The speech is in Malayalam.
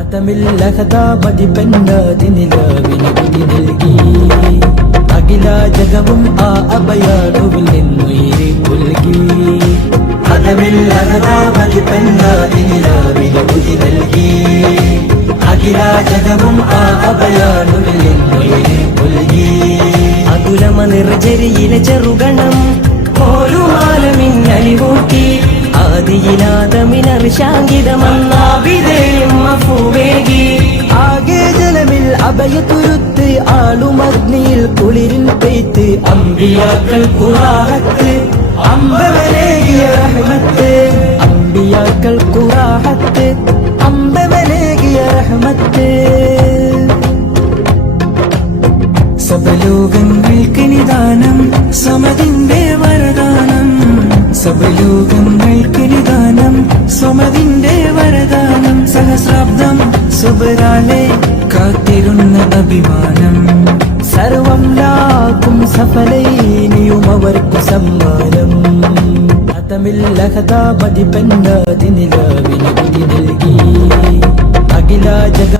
അതമില്ലഹതാപതി പെണ്ണാതിനിലാവിന് വിധി നൽകി അഖില ജഗവും ആ അഭയാടുവിൽ നിന്നുയിരി പുൽകി അതമില്ലഹതാപതി പെണ്ണാതിനിലാവിന് വിധി നൽകി അഖില ജഗവും ആ അഭയാടുവിൽ നിന്നുയിരി പുൽകി അതുലമ നിർജരിയിലെ ചെറുഗണം ഓരുമാലമിന്നലിവൂട്ടി ആദിയിലാദമിനർശാങ്കിതമന്നാവിതേയും മഫൂവേകി ആകെ ജലമിൽ അഭയതുരുത്ത് ആളുമഗ്നിയിൽ കുളിരിൽ പെയ്ത്ത് അമ്പിയാക്കൾ ഖുറാഹത്ത് അമ്പവനേകിയ റഹ്മത്ത് അമ്പിയാക്കൾ ഖുറാഹത്ത് അമ്പവനേകിയ റഹ്മത്ത് സബലോകങ്ങൾക്ക് നിദാനം സമതിന്റെ വരദാനം സബലോകങ്ങൾക്ക് നിദാനം സമതിന്റെ വരദാനം സഹസ്രാബ്ദം സുബരാലെ കാത്തിരുന്ന അഭിമാനം സർവം ലാക്കും സഫലൈനിയും അവർക്ക് സമ്മാനം അതമില്ലഹതാപതി പെണ്ണാതിനിലാവിന് വിധി നൽകി അഖില ജഗ